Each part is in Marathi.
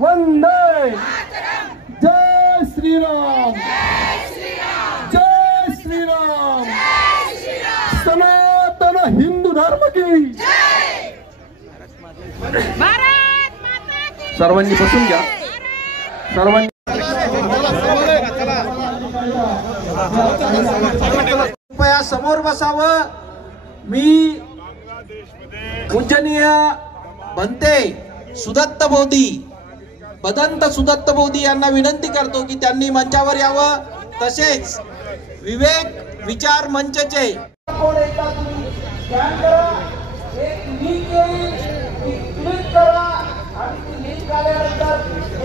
वंदे जय श्रीराम जय श्रीराम सनातन हिंदू धर्म की सर्वांनी बसून घ्या सर्वांनी समोर बसावं मी पूजनीय बनते सुदत्त बोधी बदंत सुदत्त बोधी यांना विनंती करतो की त्यांनी मंचावर यावं तसेच विवेक विचार मंचचे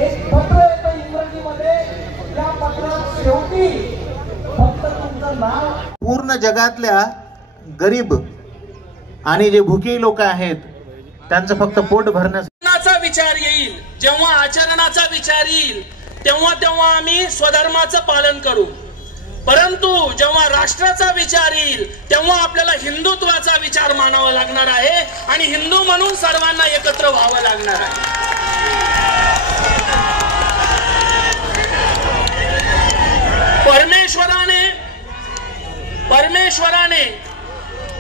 एक पत्र येतं इंग्रजीमध्ये त्या पत्रात शेवटी फक्त तुमचं नाव पूर्ण जगातल्या गरीब आणि जे भुके लोक आहेत त्यांचं फक्त पोट भरण्याचा विचार येईल जेव्हा आचरणाचा विचार येईल तेव्हा आम्ही स्वधर्माचं पालन करू परंतु जेव्हा राष्ट्राचा विचार येईल तेव्हा आपल्याला हिंदुत्वाचा विचार मानावा लागणार आहे आणि हिंदू म्हणून सर्वांना एकत्र व्हावं लागणार आहे परमेश्वराने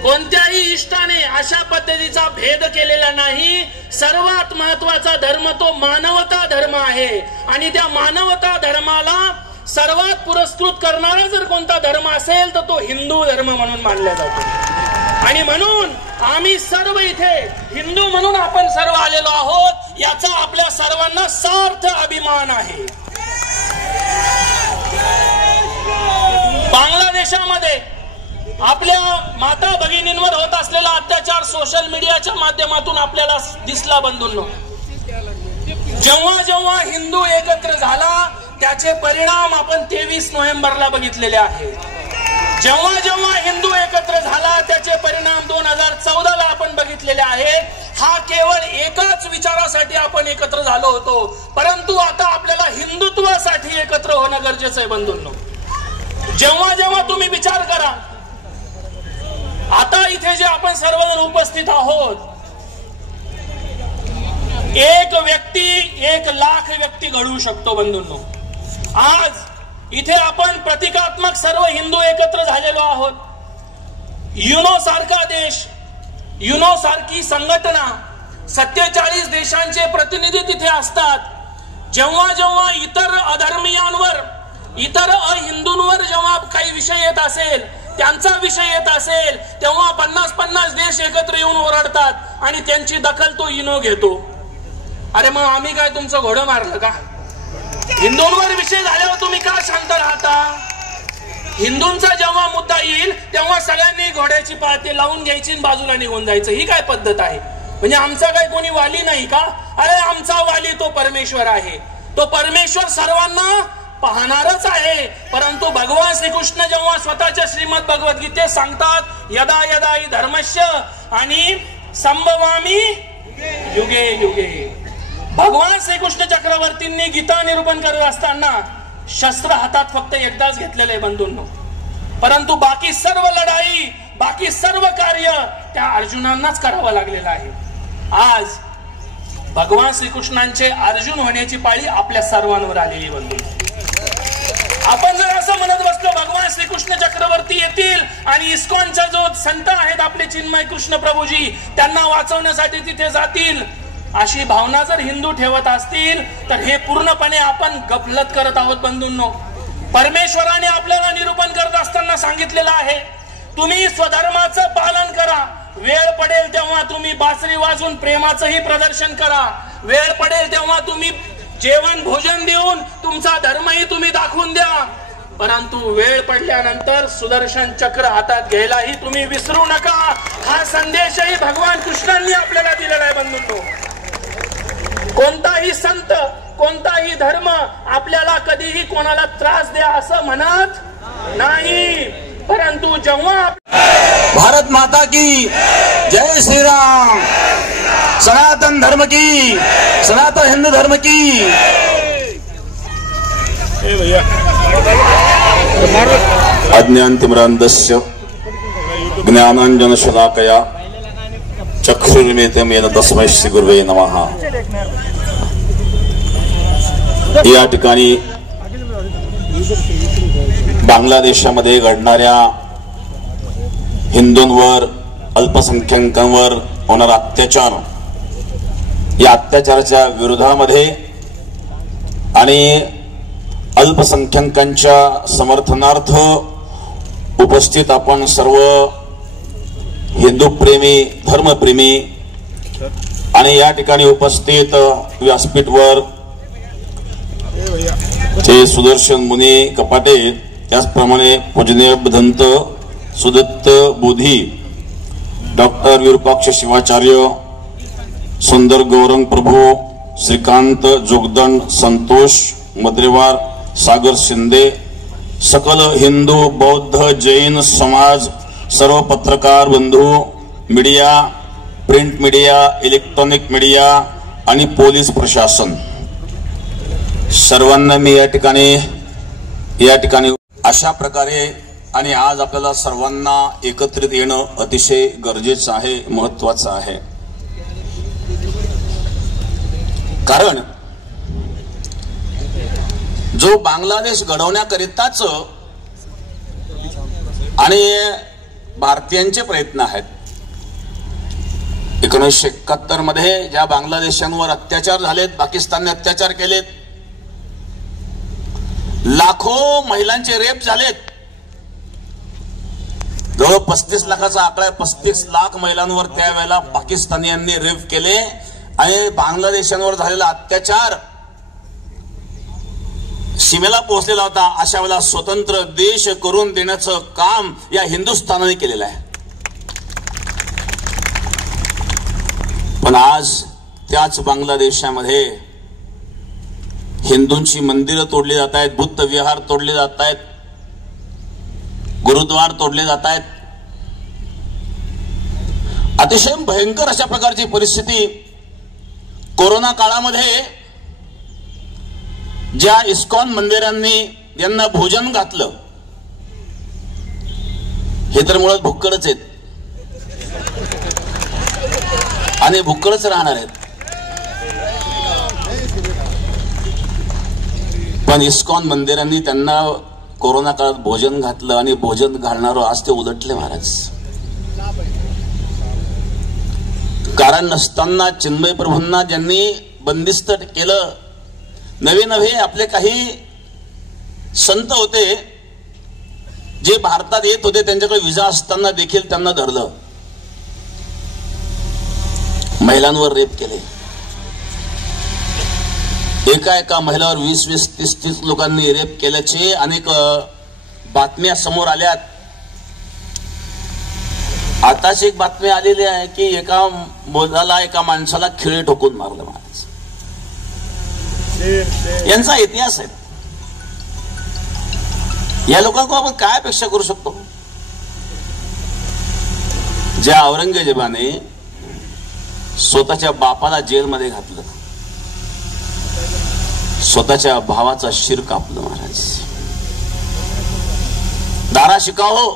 कोणत्याही इष्टाने अशा पद्धतीचा भेद केलेला नाही सर्वात महत्वाचा धर्म तो मानवता धर्म आहे आणि त्या मानवता धर्माला सर्वात पुरस्कृत करणारा जर कोणता धर्म असेल तर तो हिंदू धर्म म्हणून मानला जातो आणि म्हणून आम्ही सर्व इथे हिंदू म्हणून आपण सर्व आलेलो आहोत याचा आपल्या सर्वांना सार्थ अभिमान आहे बांगलादेशामध्ये आपल्या माता भगिनींवर होत असलेला अत्याचार सोशल मीडियाच्या माध्यमातून आपल्याला दिसला बंधूंनो जेव्हा जेव्हा हिंदू एकत्र झाला त्याचे परिणाम आपण 23 नोव्हेंबरला बघितलेले आहेत जेव्हा जेव्हा हिंदू एकत्र झाला त्याचे परिणाम 2014 ला आपण बघितलेले आहेत हा केवळ एकाच विचारासाठी आपण एकत्र झालो होतो परंतु आता आपल्याला हिंदुत्वासाठी एकत्र होणं गरजेचं आहे बंधूंनो जेव्हा जेव्हा तुम्ही विचार करा आता इथे जे आपण सर्वजण उपस्थित आहोत एक व्यक्ती 1 लाख व्यक्ती घडवू शकतो बंधूंनो आज इथे आपण प्रतिकात्मक सर्व हिंदू एकत्र झालेलो आहोत युनो सारखा देश युनो सारखी संघटना 47 देशांचे प्रतिनिधी तिथे असतात जेव्हा जेव्हा इतर अधर्मीयांवर इतर अहिंदूंवर जेव्हा काही विषय येत असेल त्यांचा विषय येत असेल तेव्हा 50-50 देश एकत्र येऊन ओरडतात आणि त्यांची दखल तो युनो घेतो अरे मग आम्ही काय तुमचं घोडं मारलं का हिंदूंवर विषय झाल्यावर तुम्ही का शांत राहता हिंदूंचा जेव्हा मुद्दा येईल तेव्हा सगळ्यांनी घोड्याची पाळती लावून घ्यायची आणि बाजूला निघून जायचं ही काय पद्धत आहे म्हणजे आमचा काही कोणी वाली नाही का अरे आमचा वाली तो परमेश्वर आहे तो परमेश्वर सर्वांना पाहणारच आहे परंतु भगवान श्रीकृष्ण जेव्हा स्वतःच्या श्रीमद भगवद्गीतेत सांगतात यदा यदा हि धर्मस्य आणि संभवामी युगे युगे भगवान श्रीकृष्ण चक्रवर्तींनी गीता निरूपण करत असताना शस्त्र हातात फक्त एकदाच घेतलेले आहे बंधूंनो परंतु बाकी सर्व लढाई बाकी सर्व कार्य त्या अर्जुनांनाच करावं लागलेलं आहे आज भगवान श्रीकृष्णांचे अर्जुन होण्याची पाळी आपल्या सर्वांवर आलेली बंधू आपण जर असं म्हणत बसलो भगवान श्रीकृष्ण चक्रवर्ती येतील आणि इस्कॉनचा जो संत आहेत आपले चिन्मय कृष्ण प्रभूजी त्यांना वाचवण्यासाठी तिथे जातील अशी भावना जर हिंदू ठेवत असतील तर हे पूर्णपणे आपण गफलत करत आहोत बंधूंनो परमेश्वराने आपल्याला निरूपण करत असताना सांगितलेलं आहे तुम्ही स्वधर्माचं पालन करा वेळ पडेल तेव्हा तुम्ही बासरी वाजवून प्रेमाचंही प्रदर्शन करा वेळ पडेल तेव्हा तुम्ही जेवण भोजन देऊन तुमचा धर्मही तुम्ही दाखवून द्या परंतु वेळ पडल्यानंतर सुदर्शन चक्र हातात घ्यायलाही तुम्ही विसरू नका हा संदेशही भगवान कृष्णांनी आपल्याला दिलेला आहे बंधूंनो कोणताही संत कोणताही धर्म आपल्याला कधीही कोणाला त्रास द्या असं म्हणत नाही परंतु जेव्हा भारत माता की जय श्री राम सनातन धर्म की सनातन हिंदू धर्म की अज्ञानतिमिरान्धस्य ज्ञानाञ्जनशलाकया चक्षुर्मिलितं येन तस्मै श्रीगुरवे नमः। या ठिकाणी बांगलादेशामध्ये घडणाऱ्या हिंदूंवर अल्पसंख्याकांवर होणारा अत्याचार, या अत्याचाराच्या विरोधामध्ये आणि अल्पसंख्याकांच्या समर्थनार्थ उपस्थित आपण सर्व हिंदू प्रेमी, धर्मप्रेमी आणि या ठिकाणी उपस्थित व्यासपीठवर ते सुदर्शन मुनी कपाटे, त्याचप्रमाणे पूजनीय भदंत सुदत्त बोधी, डॉक्टर विरूपाक्ष शिवाचार्य, सुंदर गौरंग प्रभू, श्रीकांत जोगदंड, संतोष मद्रेवार, सागर शिंदे, सकल हिंदू बौद्ध जैन समाज, सर्व पत्रकार बंधू, media, print media, electronic media आणि पोलीस प्रशासन, सर्वांना मी या ठिकाणी अशा प्रकारे आणि आज आपल्याला सर्वांना एकत्रित येणं अतिशय गरजेचं आहे, महत्वाचं आहे. कारण जो बांगलादेश घडवण्याकरिताच आणि भारतीयांचे प्रयत्न आहेत. 1971 मध्ये ज्या बांगलादेशांवर अत्याचार झालेत, पाकिस्तानने अत्याचार केलेत, लाखो महिलांचे रेप झालेत, जवळ 35 लाखाचा आकडा आहे. 35 लाख महिलांवर त्यावेळेला पाकिस्तानीयांनी रेप केले आणि बांगलादेशांवर झालेला अत्याचार सीमेला पोहोचलेला होता. अशा वेळेला स्वतंत्र देश करून देण्याचं काम या हिंदुस्थानाने केलेलं आहे. पण आज त्याच बांगलादेशामध्ये हिंदूंची मंदिरं तोडली जात आहेत, बुद्ध विहार तोडले जात आहेत, गुरुद्वार तोडले जात आहेत. अतिशय भयंकर अशा प्रकारची परिस्थिती कोरोना काळामध्ये ज्या इस्कॉन मंदिरांनी यांना भोजन घातलं, हे तर मुळात भुक्कडच आहेत आणि भुक्कडच राहणार आहेत. पण इस्कॉन मंदिरांनी त्यांना कोरोना काळात भोजन घातलं आणि भोजन घालणारं आज ते उलटले महाराज. कारण नसताना चिन्मय प्रभूंना ज्यांनी बंदिस्त केलं, नवे नवे आपले काही संत होते जे भारतात येत होते, त्यांच्याकडे विजा असताना देखील त्यांना धरलं, महिलांवर रेप केले. एका महिलावर 20-20, 30-30 लोकांनी रेप केल्याचे अनेक बातम्या समोर आल्यात. आताच एक बातमी आलेली आहे की एका माणसाला खिळे ठोकून मारलं महाराज. यांचा इतिहास आहे. या लोकांना आपण काय अपेक्षा करू शकतो? ज्या औरंगजेबाने स्वतःच्या बापाला जेलमध्ये घातलं, स्वतःच्या भावाचा शिर कापलं महाराज. दारा शिकाहो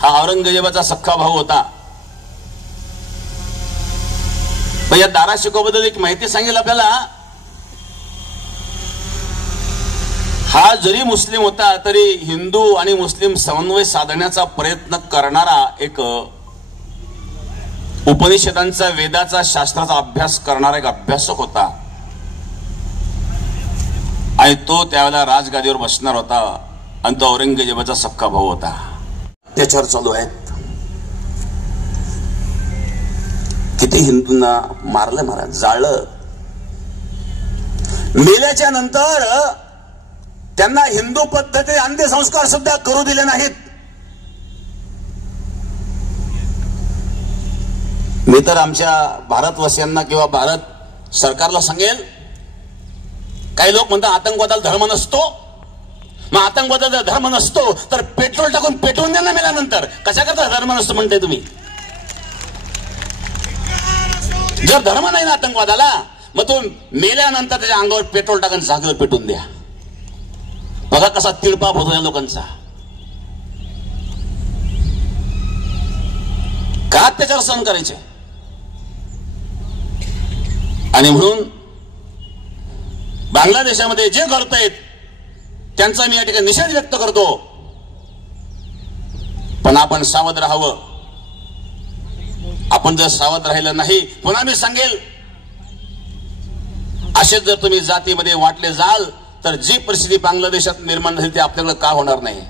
हा औरंगजेबाचा सख्खा भाऊ होता. पण या दारा शिकाबद्दल एक माहिती सांगेल आपल्याला. हा जरी मुस्लिम होता तरी हिंदू आणि मुस्लिम समन्वय साधण्याचा प्रयत्न करणारा एक उपनिषदांचा, वेदाचा, शास्त्राचा अभ्यास करणारा एक अभ्यासक होता. आणि तो त्यावेळेला राजगादीवर बसणार होता आणि तो औरंगजेबाचा सख्खा भाऊ होता. अत्याचार चालू आहेत. किती हिंदूंना मारलं महाराज, जाळलं. मेल्याच्या नंतर त्यांना हिंदू पद्धतीने अंत्यसंस्कार सुद्धा करू दिले नाहीत. मी तर आमच्या भारतवासियांना किंवा भारत सरकारला सांगेल, काही लोक म्हणतात आतंकवादाला धर्म नसतो. मग आतंकवादाचा धर्म नसतो तर पेट्रोल टाकून पेटवून द्या ना मेल्यानंतर. कशा करता धर्म नसतो म्हणताय तुम्ही? जर धर्म नाही ना आतंकवादाला, मग तो मेल्यानंतर त्याच्या अंगावर पेट्रोल टाकून जागेवर पेटवून द्या. बघा कसा तिळपाप होतो या लोकांचा. का अत्याचार सहन करायचे? आणि म्हणून बांगलादेशामध्ये जे घडतंय त्यांचा मी या ठिकाणी निषेध व्यक्त करतो, पण आपण सावध राहावं. आपण जर सावध राहिलं नाही, पुन्हा मी सांगेल, असेच जर तुम्ही जातीमध्ये वाटले जाल तर जी परिस्थिती बांगलादेशात निर्माण झाली ती आपल्याला का होणार नाही.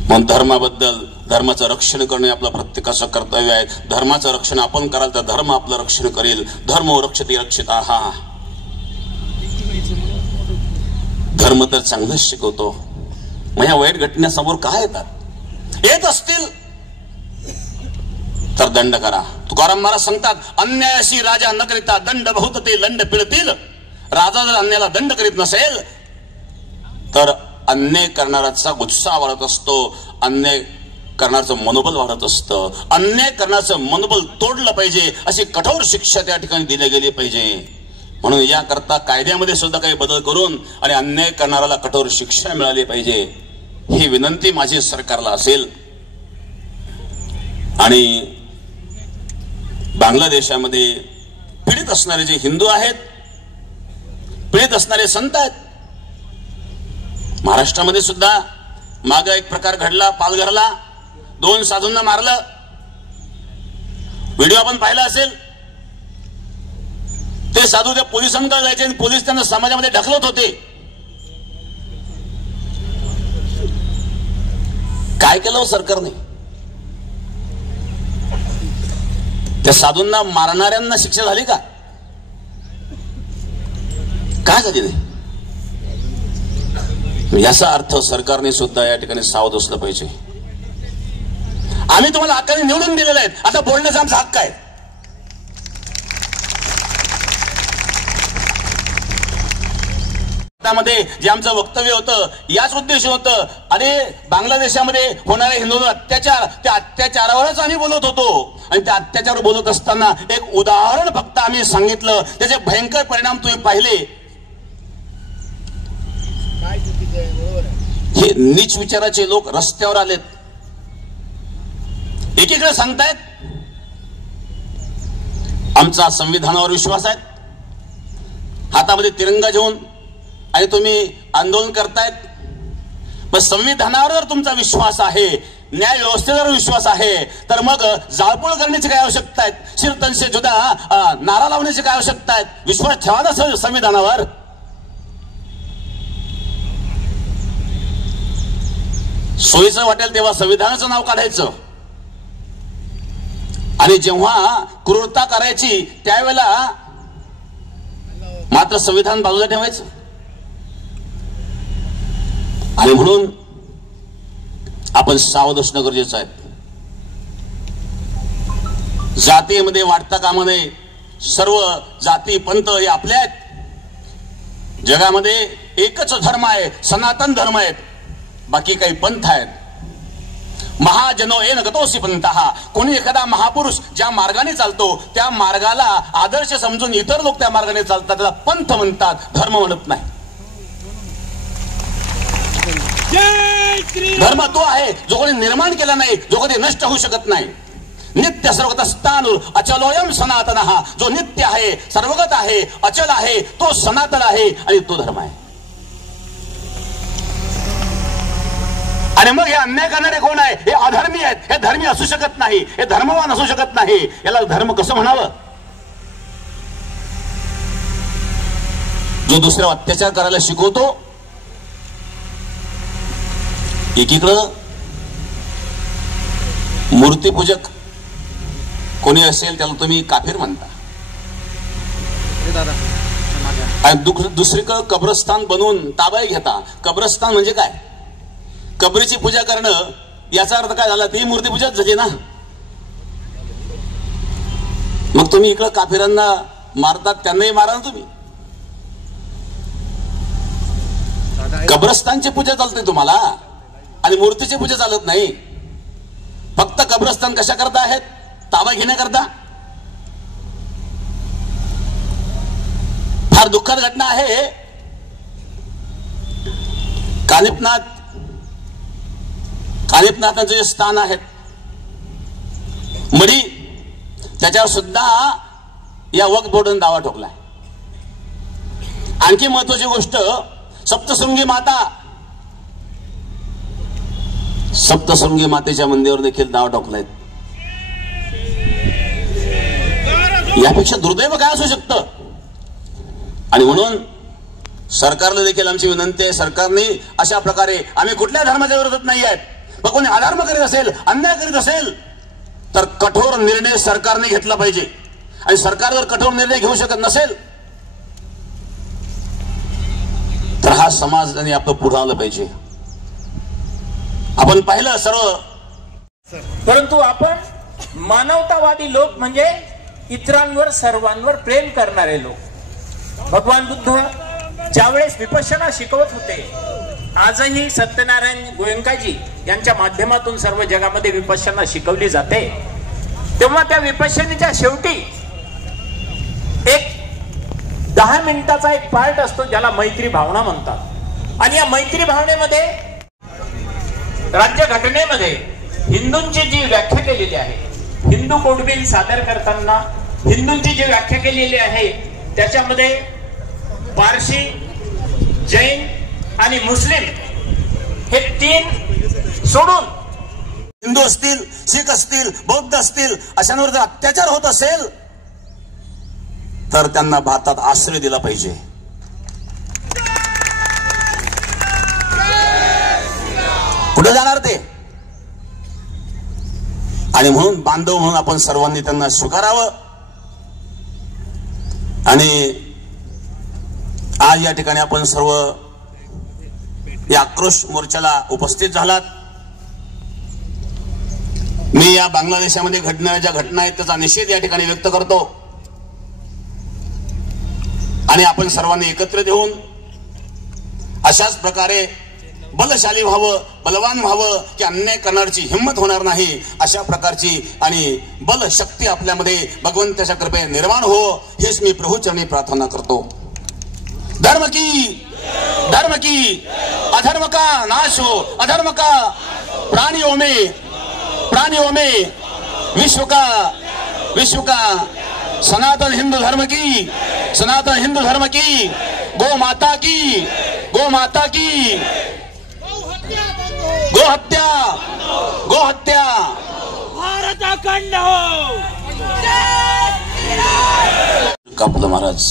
म्हणून धर्माबद्दल, धर्माचं रक्षण करणे आपलं प्रत्येकाचं कर्तव्य आहे. धर्माचं रक्षण आपण कराल तर धर्म आपलं रक्षण करेल. धर्मो रक्षति रक्षिताः. धर्म तर चांगलंच शिकवतो. मग या वाईट घटनेसमोर काय येत असतील तर दंड करा. तुकाराम महाराज सांगतात, अन्यायाशी राजा न करिता दंड बहुत ते लंड पिळतील. राजा जर अन्यायाला दंड करीत नसेल तर अन्याय करणाऱ्याचा उत्साह वाढत असतो, अन्याय करण्याचं मनोबल वाढत असतं. अन्याय करण्याचं मनोबल तोडलं पाहिजे, अशी कठोर शिक्षा त्या ठिकाणी दिली गेली पाहिजे. म्हणून याकरता कायद्यामध्ये सुद्धा काही बदल करून आणि अन्याय करणाऱ्याला कठोर शिक्षा मिळाली पाहिजे, ही विनंती माझी सरकारला असेल. आणि बांगलादेशामध्ये पीडित असणारे जे हिंदू आहेत, पीडित असणारे संत आहेत, महाराष्ट्रामध्ये सुद्धा मागे एक प्रकार घडला. पालघरला 2 साधूंना मारलं. व्हिडिओ आपण पाहिला असेल. ते साधू त्या पोलिसांकडे जायचे आणि पोलीस त्यांना समाजामध्ये ढकलत होते. काय केलं सरकारने? त्या साधूंना मारणाऱ्यांना शिक्षा झाली का? काय झाली नाही? याचा अर्थ सरकारने सुद्धा या ठिकाणी सावध असलं पाहिजे. आम्ही तुम्हाला हक्काने निवडून दिलेले आहेत, आता बोलण्याचा आमचा हक्क आहे. मध्ये जे आमचं वक्तव्य होतं याच उद्देश होतं. अरे बांगलादेशामध्ये होणारे हिंदू अत्याचार, त्या अत्याचारावरच आम्ही बोलत होतो. आणि त्या अत्याचार बोलत असताना एक उदाहरण फक्त आम्ही सांगितलं, त्याचे भयंकर परिणाम तुम्ही पाहिले. हे नीच विचाराचे लोक रस्त्यावर आलेत. एकीकडे सांगतायत आमचा संविधानावर विश्वास आहे, हातामध्ये तिरंगा घेऊन, आणि तुम्ही आंदोलन करतायत. मग संविधानावर जर तुमचा विश्वास आहे, न्याय व्यवस्थेवर विश्वास आहे, तर मग जाळपोळ करण्याची काय आवश्यकता आहे? शिरतनशे जुदा नारा लावण्याची काय आवश्यकता आहे? विश्वास ठेवा ना संविधानावर. सोयीचं वाटेल तेव्हा संविधानाचं नाव काढायचं, आणि जेव्हा क्रूरता करायची त्यावेळेला मात्र संविधान बाजूला ठेवायचं. आणि म्हणून आपण सावध असणं गरजेचं आहे. जातीमध्ये वाटता कामा नये. सर्व जाती पंथ हे आपल्या आहेत. जगामध्ये एकच धर्म आहे, सनातन धर्म आहेत, बाकी काही पंथ आहेत. महाजनो येन गतोसी पंथः. कोणी एखादा महापुरुष ज्या मार्गाने चालतो त्या मार्गाला आदर्श समजून इतर लोक त्या मार्गाने चालतात, त्याला पंथ म्हणतात, धर्म म्हणत नाही. धर्म तो आहे जो कोणी निर्माण केला नाही, जो कधी नष्ट होऊ शकत नाही. नित्य सर्वगत स्थाणुर अचलोयम सनातनः. जो नित्य आहे, सर्वगत आहे, अचल आहे, तो सनातन आहे आणि तो धर्म आहे. आणि मग हे अन्याय करणारे कोण आहे? हे अधर्मी आहेत. हे धर्मी असू शकत नाही, हे धर्मवान असू शकत नाही. याला धर्म कसं म्हणावं? जो दुसऱ्यावर अत्याचार करायला शिकवतो. एकीकडं मूर्तीपूजक कोणी असेल त्याला तुम्ही काफिर म्हणता, आणि दुसरीकडे कब्रस्तान बनवून ताबा घेता. कब्रस्तान म्हणजे काय? कबरीची पूजा करणं. याचा अर्थ काय झाला? ती मूर्तीपूजाच झाली ना. मग तुम्ही इकडं काफिरांना मारतात, त्यांनाही मारा ना तुम्ही. कब्रस्तानची पूजा चालते तुम्हाला आणि मूर्तीची पूजा चालत नाही. फक्त कब्रस्तान कशा करता आहेत? ताबा घेण्याकरता. फार दुःखद घटना आहे. कानिपनाथांचे जे स्थान आहेत मढी, त्याच्यावर सुद्धा या वक्फ बोर्डाने दावा ठोकलाय. आणखी महत्वाची गोष्ट, सप्तशृंगी मातेच्या मंदिरावर देखील नाव टाकलंय. यापेक्षा दुर्दैव काय असू शकतं? आणि म्हणून सरकारला देखील आमची विनंती आहे, सरकारने अशा प्रकारे, आम्ही कुठल्या धर्माच्या विरोधात नाही आहेत, पण कोणी अधर्म करीत असेल, अन्याय करीत असेल तर कठोर निर्णय सरकारने घेतला पाहिजे. आणि सरकार जर कठोर निर्णय घेऊ शकत नसेल तर हा समाजाने आपलं पुढे आलं पाहिजे. आपण पाहिलं सर्व, परंतु आपण मानवतावादी लोक म्हणजे इतरांवर सर्वांवर प्रेम करणारे लोक. भगवान बुद्ध ज्यावेळेस विपश्यना शिकवत होते, आजही सत्यनारायण गोयंकाजी यांच्या माध्यमातून सर्व जगामध्ये विपश्यना शिकवली जाते, तेव्हा त्या विपश्यनेच्या शेवटी एक 10 मिनिटाचा एक पार्ट असतो ज्याला मैत्री भावना म्हणतात. आणि या मैत्री भावनेमध्ये राज्यघटनेमध्ये हिंदूंची जी व्याख्या केलेली आहे, हिंदू कोड बिल सादर करताना हिंदूंची जी व्याख्या केलेली आहे त्याच्यामध्ये पारशी, जैन आणि मुस्लिम हे 3 सोडून हिंदू असतील, शीख असतील, बौद्ध असतील, अशांवर जर अत्याचार होत असेल तर त्यांना भारतात आश्रय दिला पाहिजे. कुठे जाणार ते? आणि म्हणून बांधव म्हणून आपण सर्वांनी त्यांना स्वीकारावं. आणि आज या ठिकाणी आपण सर्व या आक्रोश मोर्चाला उपस्थित झालात. मी या बांगलादेशामध्ये घडणाऱ्या ज्या घटना आहेत त्याचा निषेध या ठिकाणी व्यक्त करतो. आणि आपण सर्वांनी एकत्र येऊन अशाच प्रकारे बलशाली व्हावं, बलवान व्हावं, की अन्याय करण्याची हिंमत होणार नाही, अशा प्रकारची आणि बल शक्ती आपल्यामध्ये भगवंताच्या कृपेने निर्माण हो, हेच मी प्रभूचरणी प्रार्थना करतो. धर्म की अधर्म का नाश हो, अधर्म का प्राणियों में विश्व का सनातन हिंदू धर्म की गो माता की गो हत्या भारत अखंड हो. कापलं महाराज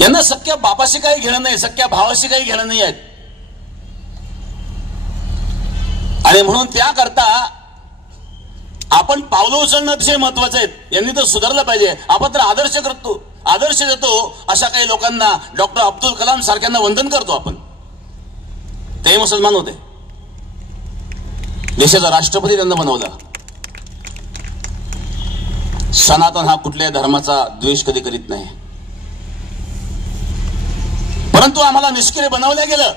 यांना सख्या बापाशी काही घेणं नाही, सख्या भावाशी काही घेणं नाही आहेत. आणि म्हणून त्याकरता आपण पावलं उचलणं अतिशय महत्वाचं आहे. यांनी तर सुधारलं पाहिजे. आपण तर आदर्श देतो अशा काही लोकांना, डॉक्टर अब्दुल कलाम सारख्यांना वंदन करतो आपण. ते मुसलमान होते, देशाचा राष्ट्रपती त्यांना बनवला. सनातन हा कुठल्याही धर्माचा द्वेष कधी करीत नाही, परंतु आम्हाला निष्क्रिय बनवलं गेलं.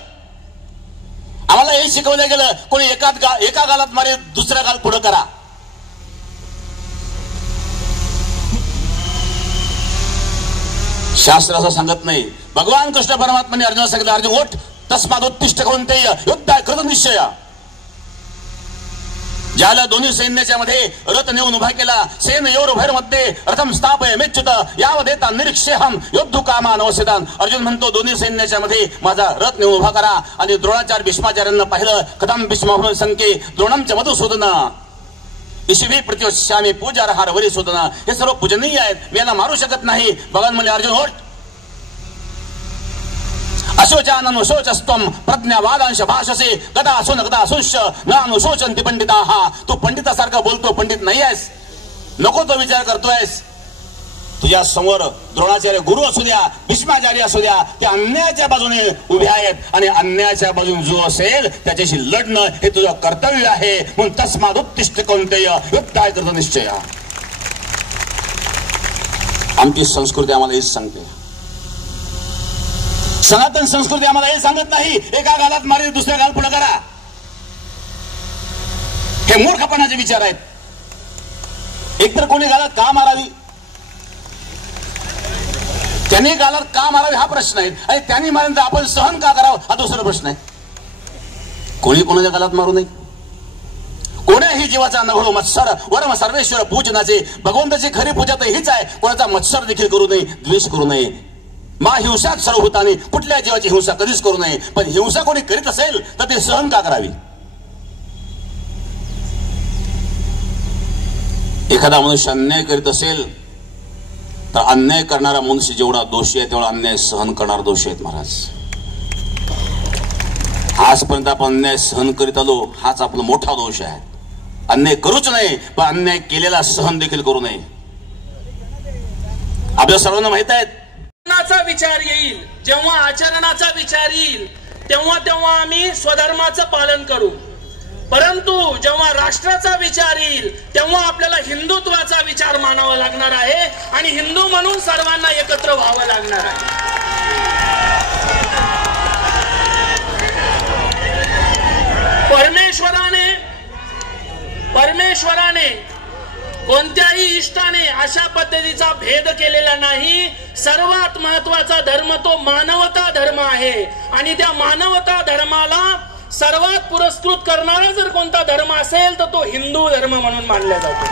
आम्हाला हे शिकवलं गेलं, कोणी एका गालात मारे दुसऱ्या गाल पुढे करा. शास्त्र असं सांगत नाही. भगवान कृष्ण परमात्माने अर्जुनाला सांगितलं, अर्जुन ओठ तस्मादोत्तिष्ठ कौंतेय युद्धाय कृत निश्चय. ज्याला दोन्ही सैन्याच्या मध्ये रथ नेऊन उभा केला, सेनयोरुभयर मध्ये रथम स्थापय मेच्युत यावदेता निरीक्षेहम योद्धू कामा नवसेदान. अर्जुन म्हणतो, दोन्ही सैन्याच्या मध्ये माझा रथ नेऊन उभा करा. आणि द्रोणाचार्य भीष्माचार्यांना पाहिलं, कथम भीष्म संके द्रोणमच्या मधुसूदन ईशिभी प्रतिवश्यामी पूजारहार वरी सूदना. हे सर्व पूजनीय आहेत, मी यांना मारू शकत नाही. भगवान म्हणले, अर्जुन होट अशोचाननुशोचस्त्वं प्रज्ञावादांश भाषसे गदा असून गदा असूंश न अनुशोचन्ति पंडिताः. तू पंडितासारखा बोलतो, पंडित नाही आहेस, नको तो विचार करतोयस. तुझ्या समोर द्रोणाचार्य गुरु असू द्या, भीष्माचार्य असू द्या, ते अन्यायाच्या बाजूने उभे आहेत. आणि अन्यायाच्या बाजूने जो असेल त्याच्याशी लढणं हे तुझं कर्तव्य आहे. म्हणून तस्मादुत्तिष्ठ कौंतेय युद्धाय कृत निश्चय. आमची संस्कृती आम्हाला हेच सांगते. सनातन संस्कृती आम्हाला हे सांगत नाही, एका गालात मारे दुसऱ्या गाल पुढे करा. हे मूर्खपणाचे विचार आहेत. एकतर कोणी गालात का मारावी, त्यांनी गालात का मारावी हा प्रश्न आहे. आणि त्यांनी मारल्यानंतर आपण सहन का करावं हा दुसरा प्रश्न आहे. कोणी कोणाच्या गालात मारू नये, कोण्याही जीवाचा नघळो मत्सर वरम सर्वेश्वर पूजनाचे भगवंताची खरी पूजा तर हीच आहे. कोणाचा मत्सर देखील करू नये, द्वेष करू नये. मा हिंसात सर्वभूताने कुठल्या जीवाची हिंसा कधीच करू नये. पण हिंसा कोणी करीत असेल तर ते सहन का करावी. एखादा मनुष्य अन्याय करीत असेल तर अन्याय करणारा मनुष्य जेवढा दोषी आहे तेवढा अन्याय सहन करणारा दोषी आहेत महाराज. आजपर्यंत आपण अन्याय सहन करीत आलो हाच आपला मोठा दोष आहे. अन्याय करूच नये पण अन्याय केलेला सहन देखील करू नये. आपल्या सर्वांना माहित आहे विचार येईल जेव्हा आचरणाचा विचार येईल तेव्हा तेव्हा आम्ही स्वधर्माचं पालन करू. परंतु जेव्हा राष्ट्राचा विचार येईल तेव्हा आपल्याला हिंदुत्वाचा विचार मानावा लागणार आहे आणि हिंदू म्हणून सर्वांना एकत्र व्हावं लागणार आहे. परमेश्वराने कोणत्याही इष्टाने अशा पद्धतीचा भेद केलेला नाही. सर्वात महत्वाचा धर्म तो मानवता धर्म आहे आणि त्या मानवता धर्माला सर्वात पुरस्कृत करणारा जर कोणता धर्म असेल तर तो हिंदू धर्म म्हणून मानला जातो.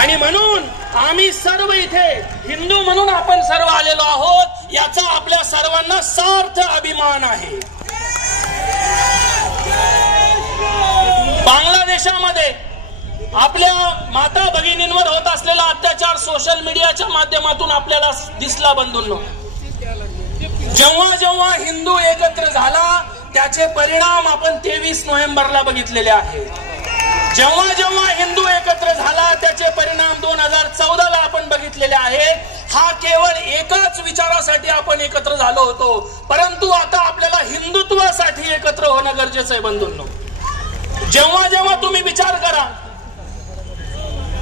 आणि म्हणून आम्ही सर्व इथे हिंदू म्हणून आपण सर्व आलेलो आहोत याचा आपल्या सर्वांना सार्थ अभिमान आहे. बांगलादेशामध्ये आपल्या माता भगिनींवर होत असलेला अत्याचार सोशल मीडियाच्या माध्यमातून आपल्याला दिसला बंधूंनो. जेव्हा जेव्हा हिंदू एकत्र झाला त्याचे परिणाम आपण 23 नोव्हेंबरला बघितलेले आहे. जेव्हा जेव्हा हिंदू एकत्र झाला त्याचे परिणाम 2014ला आपण बघितलेले आहेत. हा केवळ एकाच विचारासाठी आपण एकत्र झालो होतो, परंतु आता आपल्याला हिंदुत्वासाठी एकत्र होणं गरजेचं आहे बंधूंनो. जेव्हा जेव्हा तुम्ही विचार करा,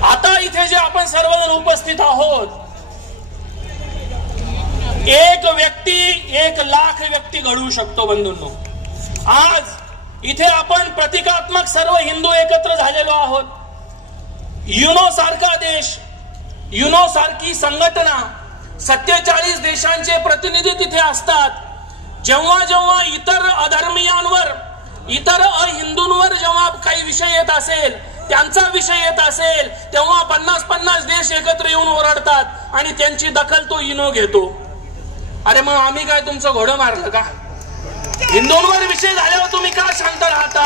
आता इथे जे आपण सर्वजण उपस्थित आहोत, एक व्यक्ती 1 लाख व्यक्ती घडवू शकतो बंधूंनो. आज इथे आपण प्रतिकात्मक सर्व हिंदू एकत्र झालेलो आहोत. युनो सारखा देश, युनो सारखी संघटना, 47 देशांचे प्रतिनिधी तिथे असतात. जेव्हा जेव्हा इतर अधर्मीयांवर, इतर अहिंदूंवर जेव्हा काही विषय येत असेल, त्यांचा विषय येत असेल, तेव्हा 50-50 देश एकत्र येऊन ओरडतात आणि त्यांची दखल तो युनो घेतो. अरे मग आम्ही काय तुमचं घोडं मारलं का? हिंदूंवर विषय झाल्यावर तुम्ही का शांत राहता?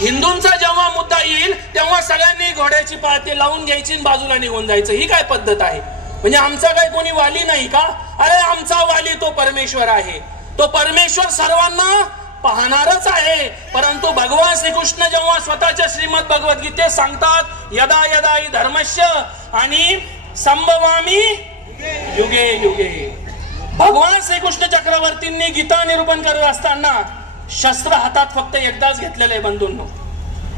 हिंदूंचा जेव्हा मुद्दा येईल तेव्हा सगळ्यांनी घोड्याची पाळती लावून घ्यायची आणि बाजूला निघून जायचं. ही काय पद्धत आहे? म्हणजे आमचा काय कोणी वाली नाही का? अरे आमचा वाली तो परमेश्वर आहे. तो परमेश्वर सर्वांना पाहणारच आहे. परंतु भगवान श्रीकृष्ण जेव्हा स्वतःच्या श्रीमद भगवद्गीतेत सांगतात, यदा यदा हि धर्मस्य आणि संभवामी युगे युगे. भगवान श्रीकृष्ण चक्रवर्तींनी गीता निरूपण करत असताना शस्त्र हातात फक्त एकदाच घेतलेलं आहे बंधूंनो.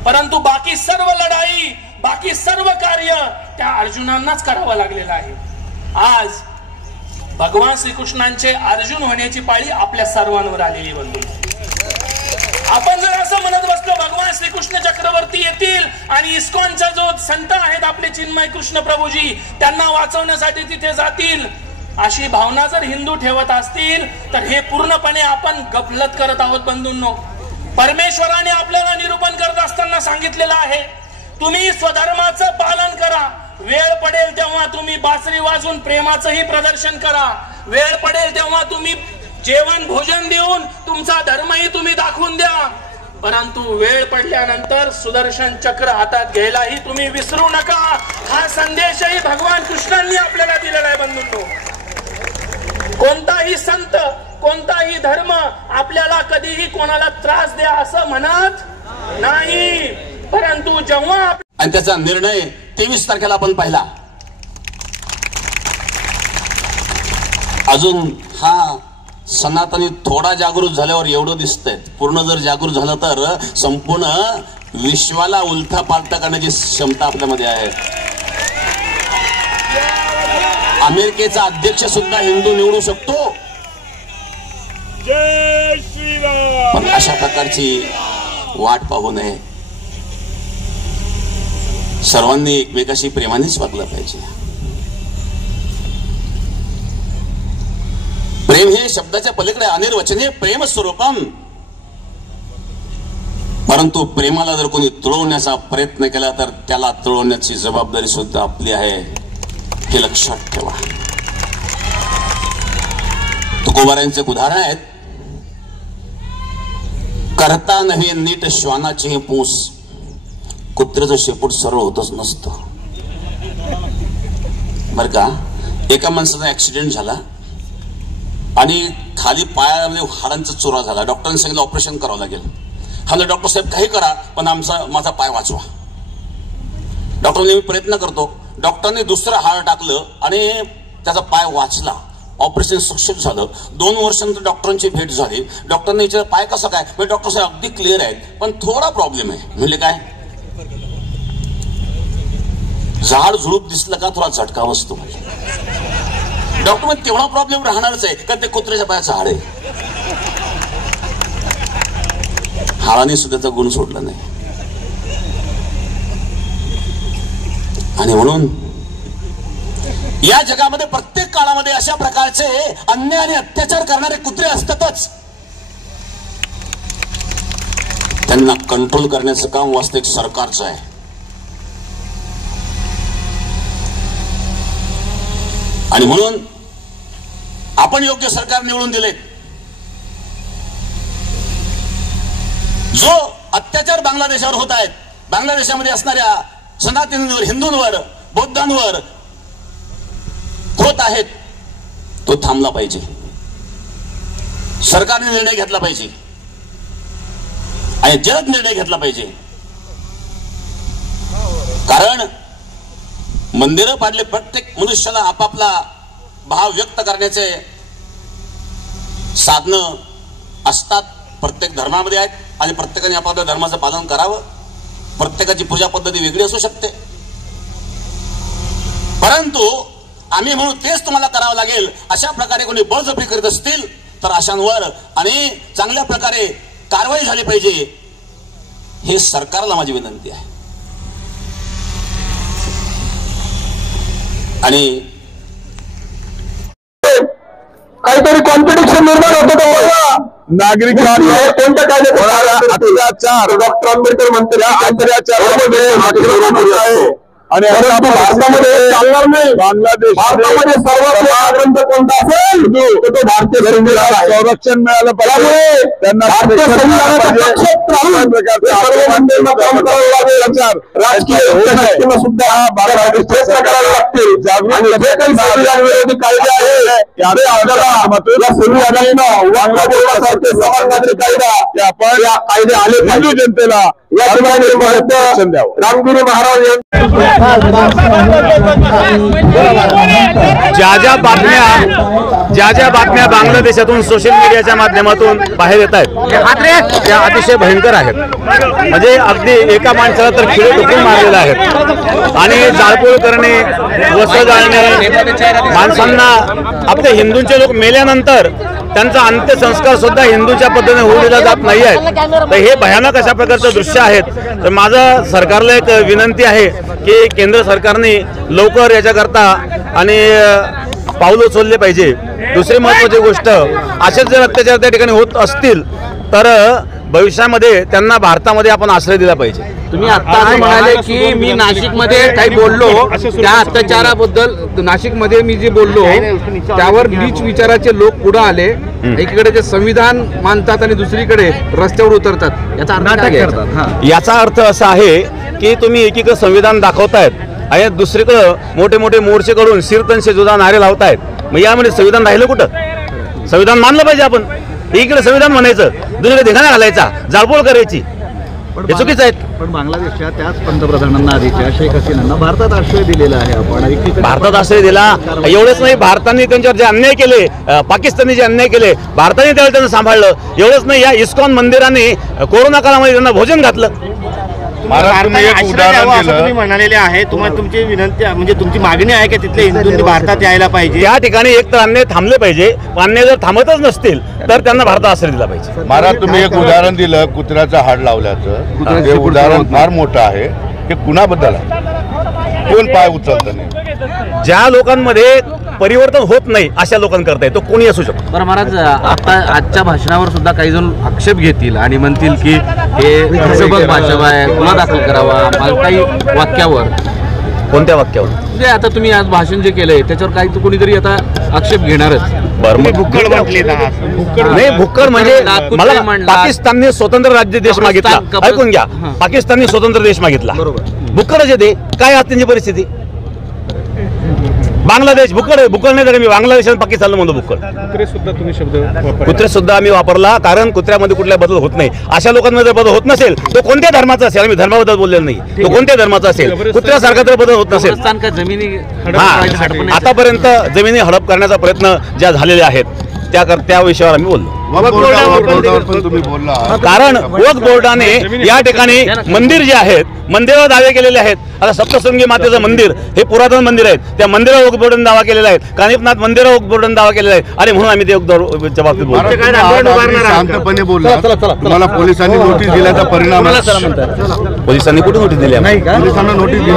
परंतु बाकी सर्व लढाई, बाकी सर्व कार्य त्या अर्जुनांनाच करावं लागलेलं आहे. आज भगवान श्रीकृष्णांचे अर्जुन होण्याची पाळी आपल्या सर्वांवर आलेली बंधू. आपण जर असं म्हणत बसलो भगवान श्रीकृष्ण चक्रवर्ती येतील आणि इस्कॉनचा जो संत आहेत आपले चिन्मय कृष्ण प्रभूजी, त्यांना वाचवण्यासाठी तिथे जातील, अशी भावना जर हिंदू ठेवत असतील तर हे पूर्णपणे आपण गफलत करत आहोत बंधूंनो. परमेश्वराने आपल्याला निरूपण करत असताना सांगितलेलं आहे, तुम्ही स्वधर्माचं पालन करा. वेळ पडेल तेव्हा तुम्ही बासरी वाजून प्रेमाचंही प्रदर्शन करा. वेळ पडेल तेव्हा तुम्ही जेवण भोजन देऊन तुमचा धर्मही तुम्ही दाखवून द्या. परंतु वेळ पडल्यानंतर सुदर्शन चक्र हातात घ्यायलाही तुम्ही विसरू नका. हा संदेशही भगवान कृष्णांनी आपल्याला दिलेला आहे बंधूंनो. कोणताही संत, कोणताही धर्म आपल्याला कधीही कोणाला त्रास द्या असं म्हणत नाही. परंतु जेव्हा आणि त्याचा निर्णय 23 तारखेला आपण पाहिला. अजून हा सनातनी थोडा जागृत झाल्यावर एवढं दिसतंय. पूर्ण जर जागृत झालं तर संपूर्ण विश्वाला उलथा पालथा करण्याची क्षमता आपल्यामध्ये आहे. अमेरिकेचा अध्यक्ष सुद्धा हिंदू निवडू शकतो. जय श्रीराम. पण अशा प्रकारची वाट पाहू नये. सर्वांनी एकमेकाशी प्रेमानेच वागलं पाहिजे. प्रेम हे शब्दाच्या पलीकडे अनिर्वचनीय प्रेम स्वरूपम. परंतु प्रेमाला जर कोणी तुळवण्याचा प्रयत्न केला तर त्याला तुळवण्याची जबाबदारी सुद्धा आपली आहे, हे लक्षात ठेवा. तुकोबारांचे एक उदाहरण आहेत, करता नव्हे नीट श्वानाची पूस, कुत्र्याचं शेपूट सरळ होतच नसतं. बर का, एका माणसाचा ऍक्सिडेंट झाला आणि खाली पायामध्ये हाडांचा चुरा झाला. डॉक्टरांनी सांगितलं ऑपरेशन करावं लागेल. हा डॉक्टर साहेब काही करा पण माझा पाय वाचवा. डॉक्टरांनी मी प्रयत्न करतो. डॉक्टरांनी दुसरं हाड टाकलं आणि त्याचा पाय वाचला. ऑपरेशन सक्सेस झालं. 2 वर्षांनंतर डॉक्टरांची भेट झाली. डॉक्टरने विचारलं पाय कसं काय. म्हणजे डॉक्टर साहेब अगदी क्लिअर आहेत पण थोडा प्रॉब्लेम आहे. म्हणजे काय, झाड झुडूप दिसलं का थोडा झटका बसतो. डॉक्टर म्हणजे तेवढा प्रॉब्लेम राहणारच आहे का ते कुत्र्याच्या पायाचं हाड आहे. हाडाने सुद्धा त्याचा गुण सोडला नाही. आणि म्हणून या जगामध्ये प्रत्येक काळामध्ये अशा प्रकारचे अन्याय आणि अत्याचार करणारे कुत्रे असतातच. त्यांना कंट्रोल करण्याचं काम वास्तविक सरकारचं आहे. आणि म्हणून आपण योग्य सरकार निवडून दिले. जो अत्याचार बांगलादेशावर होत आहेत, बांगलादेशामध्ये असणाऱ्या सनातनींवर, हिंदूंवर, बौद्धांवर होत आहेत, तो थांबला पाहिजे. सरकारने निर्णय घेतला पाहिजे आणि जलद निर्णय घेतला पाहिजे. कारण मंदिरं पाडले, प्रत्येक मनुष्याला आपापला भाव व्यक्त करण्याचे साधनं असतात. प्रत्येक धर्मामध्ये आहेत आणि प्रत्येकाने आपापल्या धर्माचं पालन करावं. प्रत्येकाची पूजा पद्धती वेगळी असू शकते, परंतु आम्ही म्हणून तेच तुम्हाला करावं लागेल. अशा प्रकारे कोणी बळजबरी करीत असतील तर अशांवर आणि चांगल्या प्रकारे कारवाई झाली पाहिजे, हे सरकारला माझी विनंती आहे. आणि काहीतरी कॉम्पिटिशन निर्माण होतं नागरिकांना कोणत्या कायद्याचा अत्याचार डॉक्टर आंबेडकर म्हणतात अत्याचार आणि भारतामध्ये चालणार नाही. बांगलादेश भारतामध्ये सर्वात ग्रंथ कोणता असेल तर तो भारतीय संविधान. संरक्षण मिळालं पाहिजे त्यांना. भारतीय राजकीय सुद्धा प्रयत्न करावे लागतील. जे काही संविधान विरोधी कायदे आहे आपल्याला संविधानानं बांगलादेशासारखे समान नागरिक कायदा आपण या कायदे आले हिंदू जनतेला या ठिकाणी रामगिरी महाराज ज्या ज्या बातम्या बांगलादेशातून सोशल मीडियाच्या माध्यमातून बाहेर येत आहेत त्या अतिशय भयंकर आहेत. म्हणजे अगदी एका माणसाला तर खिळे टोकून मारलेले आहेत आणि जाळपोळ करणे, वस्त्र जाळणे, माणसांना आपले हिंदूंचे लोक मेल्यानंतर त्यांचा अंत्यसंस्कार सुद्धा हिंदूच्या पद्धतीने होऊ दिला जात नाही आहे. तर हे भयानक अशा प्रकारचं दृश्य आहेत. तर माझं सरकारला एक विनंती आहे की केंद्र सरकारने लवकर याच्याकरता आणि पाऊल उचलले पाहिजे. दुसरी महत्त्वाची गोष्ट, असेच जर अत्याचार त्या ठिकाणी होत असतील तर भविष्यामध्ये त्यांना भारतामध्ये आपण आश्रय दिला पाहिजे. तुम्ही आता असं म्हणाले की मी नाशिकमध्ये काही बोललो, त्या अत्याचाराबद्दल नाशिकमध्ये मी जे बोललो त्यावर नीच विचाराचे लोक पुढे आले. एकीकडे ते संविधान मानतात आणि दुसरीकडे रस्त्यावर उतरतात. याचा अर्थ काय करतात? याचा अर्थ असा आहे की तुम्ही एकीकडे संविधान दाखवतायत आणि दुसरीकडे मोठे मोठे मोर्चे करून शीर्तनशे जुदा नारे लावतायत. मग यामध्ये संविधान राहिलं कुठं? संविधान मानलं पाहिजे आपण. एकीकडे संविधान म्हणायचं, दुसरीकडे धिंगाणा घालायचा, जाळपोळ करायची, हे चुकीचं आहे. पण बांगलादेशच्या त्याच पंतप्रधानांना आधीच्या शेख हसीनांना भारतात आश्रय दिलेला आहे. आपण भारतात आश्रय दिला. एवढंच नाही, भारताने त्यांच्यावर जे अन्याय केले, पाकिस्तानने जे अन्याय केले, भारताने त्यावेळी त्यांना सांभाळलं. एवढंच नाही, या इस्कॉन मंदिराने कोरोना काळामध्ये त्यांना भोजन घातलं. तुम्ही म्हणालेले आहे, तुम्हाला तुमची विनंती म्हणजे तुमची मागणी आहे की तिथल्या हिंदूंनी भारतात यायला पाहिजे. त्या ठिकाणी एक तर अन्याय थांबले पाहिजे. अन्याय जर थांबतच नसतील तर त्यांना भारतात आश्रय दिला पाहिजे. महाराज तुम्ही एक उदाहरण दिलं कुत्र्याचं हाड लावल्याचं, हे उदाहरण फार मोठं आहे. हे कुणाबद्दल आहे? कोण पाय उचलतं नाही? ज्या लोकांमध्ये परिवर्तन होत नाही अशा लोकांकरता आहे, तो कोणी असू शकतो. बरं महाराज, आता आजच्या भाषणावर सुद्धा काही जण आक्षेप घेतील आणि म्हणतील की हे सबक भाषण आहे, गुन्हा दाखल करावा काही वाक्यावर. कोणत्या वाक्यावर? म्हणजे आता तुम्ही आज भाषण जे केलंय त्याच्यावर काही तर कोणीतरी आता आक्षेप घेणारच. भुक्कड नाही, भुक्कड म्हणजे मला पाकिस्तानने स्वतंत्र राज्य देश मागितला, ऐकून घ्या, पाकिस्तानने स्वतंत्र देश मागितला, भुक्कडच येते. काय आज त्यांची परिस्थिती? बांगलादेश भुक्कड नाही तर मी बांगलादेश आणि पाकिस्तानला म्हणतो भुक्कड. कुत्रे सुद्धा आम्ही वापरला, कारण कुत्र्यामध्ये कुठला बदल होत नाही. अशा लोकांमध्ये जर बदल होत नसेल तो कोणत्या धर्माचा असेल, आम्ही धर्माबद्दल बोललेलो नाही, तो कोणत्या धर्माचा असेल, कुत्र्यासारखा जर बदल होत नसेल. आतापर्यंत जमिनी हडप करण्याचा प्रयत्न ज्या झालेले आहेत त्या विषयावर आम्ही बोललो. तुम्ही बोलला कारण वक्फ बोर्डाने या ठिकाणी मंदिर जे आहेत, मंदिरावर दावे केलेले आहेत. आता सप्तशृंगी मातेचं मंदिर हे पुरातन मंदिर आहेत, त्या मंदिरावर वक्फ बोर्डाने दावा केलेला आहे, कानिफनाथ मंदिरावर वक्फ बोर्डाने दावा केलेला आहे आणि म्हणून आम्ही ते वक्फ बाबतीत बोलतो. शांतपणे बोलला. तुम्हाला पोलिसांनी नोटीस दिल्याचा परिणाम पोलिसांनी कुठे नोटीस दिली? पोलिसांना नोटीस दिली.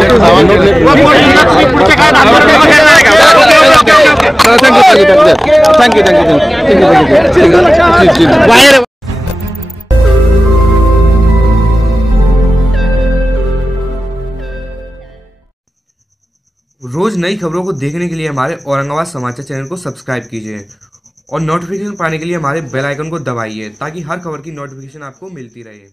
रोज नई खबरों को देखने के लिए हमारे औरंगाबाद समाचार चैनल को सब्सक्राइब कीजिए और नोटिफिकेशन पाने के लिए हमारे बेल आइकन को दबाइए ताकि हर खबर की नोटिफिकेशन आपको मिलती रहे.